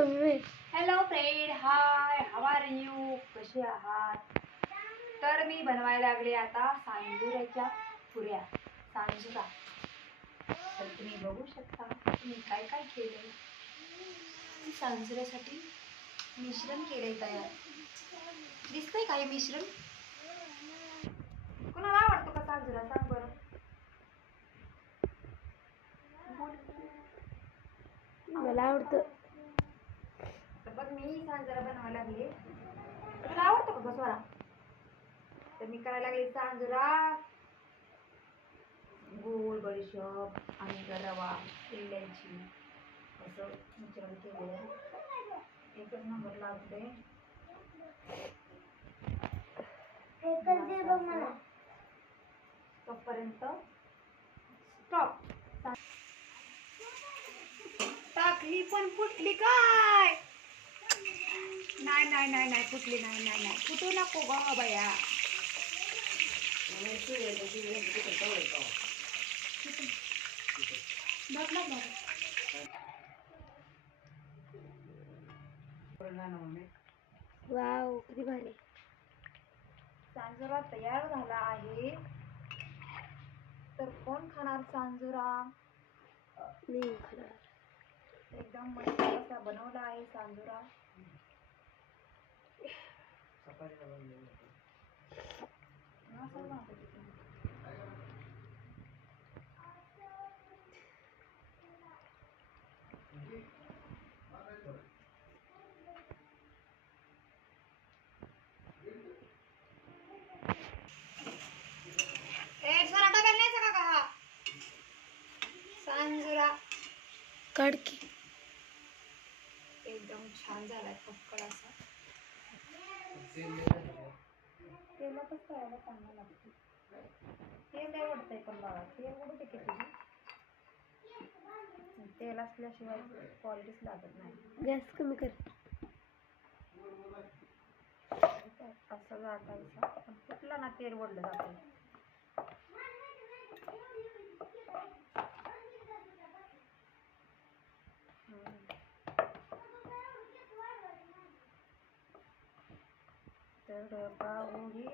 Hello friend hi how are you कसे आहात? तर मी बनवायला लागले आता सांजुऱ्याच्या पुऱ्या. सांजुरा. तर तुम्ही बघू शकता मी काय काय केलंय? मी सांजुऱ्यासाठी मिश्रण केलंय तयार. दिसतंय काय मिश्रण? कोणाला आवडतो का सांजुरा? सांग बरं. मला आवडतं. बघ मी सांजरा बनवायला लागले. तुला आवडतो का बसवारा तर मी करायला लागले सांजरा गोड बडीशोप आणि रवा इलायची असं मिश्रण केलेलं. आहे एकच नंबर लागते तोपर्यंत स्टॉप टाकली पण फुटली काय? नाही नाही नाही नाही फुटली नाही नाही नाही. फुटू नको ग बया. वाव किती भारी. सांजुरा तयार झाला आहे. तर कोण खाणार सांजुरा मी खाणार. एकदम मस्त असा बनवला आहे सांजुरा की एकदम छान झालाय पक्कड असा तेलातच करायला चांगलं लागते. तेल काय उडतंय पण बाबा तेल उडते की तुझी? तेल असल्याशिवाय क्वालिटीच लागत नाही. गॅस कमी कर. असं जाटायचं पण फुटला ना तेल ओढलं जातं. तडपाओगे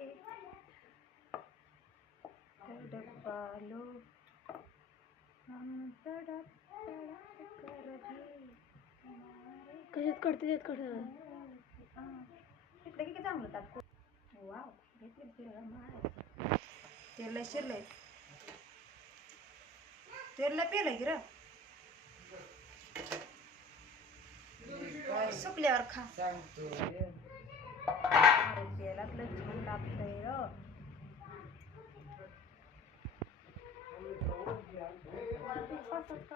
तडपालो. हम तड़प तड़प कर भी हमारे कशात काढते त्यात काढ. इकडे किती चांगलं टाक वाव घेतली फिरलं माय तेल शिरलंय तेल पेलंय की र. सुकल्यावर खा. अरे तेलातलं छान लागतंय र तसंच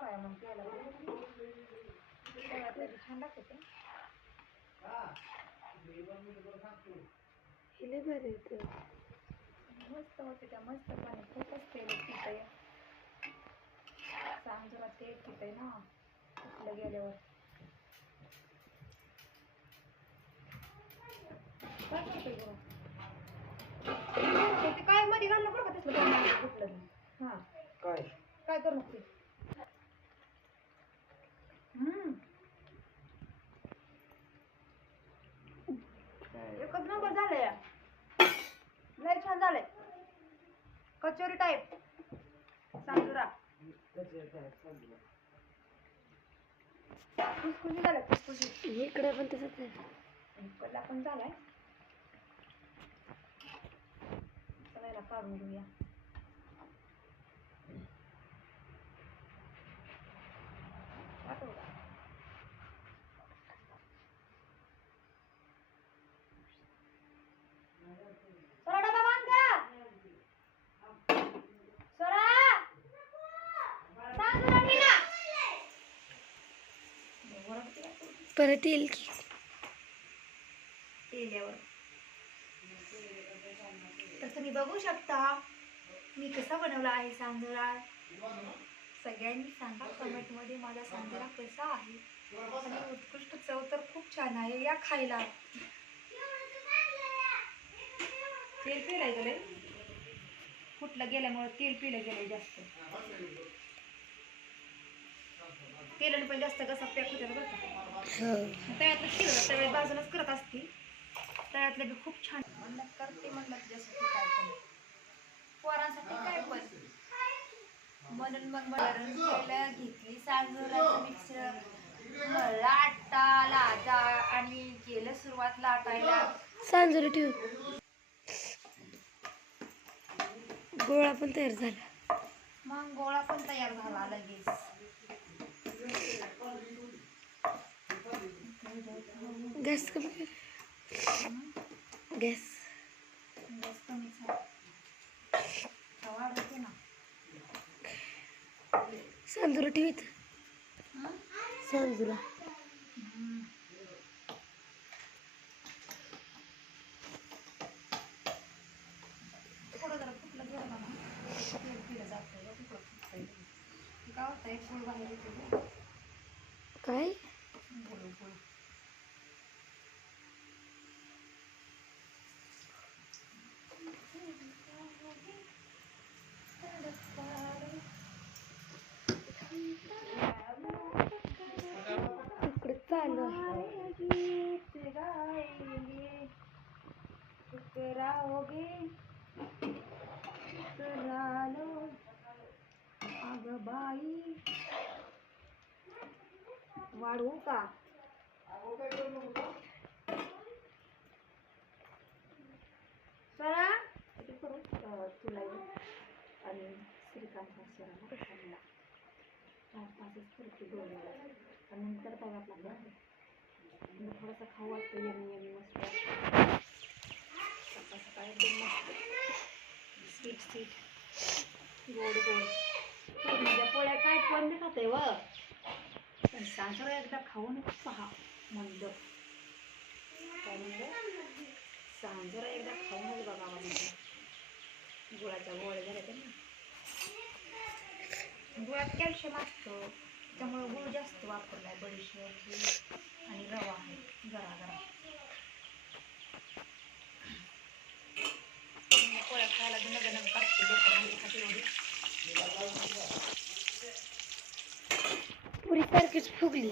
मग तेलात छान लागते ते हे लय भारी मस्त होते त्या मस्त पाणी खूपच तेल पितंय. सांग जरा तेल पितंय ना कुठलं गेल्यावर. काय करतोय बरं ते काय मध्ये घालणं बरं का तसलं पाणी कुठलं हां. काय? काय करू नको ते. एकच नंबर झालंय. लय छान झालंय. कचोरी टाईप सांजुरा खुसखुशी झाल्या खुसखुशी इकडे पण तसंच आहे. पण झालाय सगळ्याला काढून घेऊया पाठवू का? सोडा डबा बांध का? सोडा! सांजुरा नीला! ओरडते का तू? परत येईल की? तर तुम्ही बघू शकता मी कसा बनवला आहे सांजरा सगळ्यांनी सांगा कमेंटमध्ये माझा सांजरा कसा आहे. आणि उत्कृष्ट चव तर खूप छान आहे या खायला. तेल पिलाय गेलंय फुटलं गेल्यामुळे तेल पिलं गेलंय जास्त. तेलाने पण जास्त कसा पॅक होते ना बरं का? हो. तळ्यातलं केलं तळ्यात बाजूनच करत असते तळ्यातलं बी खूप छान. म्हणलं करते म्हणलं तुझ्यासाठी काय पण. पोरांसाठी काय पण. म्हणून मग वरण केलं घेतली सांजोराचं मिक्सर लाटा लाटा आणि केलं सुरुवात लाटायला सांजोरी ठेव. गोळा पण तयार झाला. मग गोळा पण तयार झाला लगेच. गॅस कमी कर. गॅस गॅस कमीच आहे ना सांजुरा ठेवीत हं? काय हम्म. थोडं जरा फुटलं गेलं ना तेल पिलं जातं बघ, तिकडं फुटतंय. ते काय होतंय गुळ बाहेर येते गुळ काय गुळ गुळ तिकडे चालू आहे कराओगे करालो अग बाई वाढवू का सरा किती करू अं, तुला एक आणि श्रीकांत शराला खाल्ला चार पाचच करते दोन वेळा आणि नंतर तव्यात लागला मग थोडासा खाऊ वाटतं यमी यमी मस्त. सकाळ सकाळ एकदम मस्त. स्वीट स्वीट गोड गोड. पूर्णिच्या पोळ्या काय पण नाही खाते व? पण सांजरा एकदा खाऊन पहा म्हणलं काय म्हणलं? सांजरा एकदा खाऊनच बघा म्हणलं गुळाच्या गोळ्या झाल्या त्या ना गुळात कॅल्शियम असतं. त्यामुळे गुळ जास्त वापरलाय बडीशेप गूळ आणि रवा आहे जरा पूर्ण पोळ्या खायला नग नग कापते एवढी. पुरी सारखीच फुगली.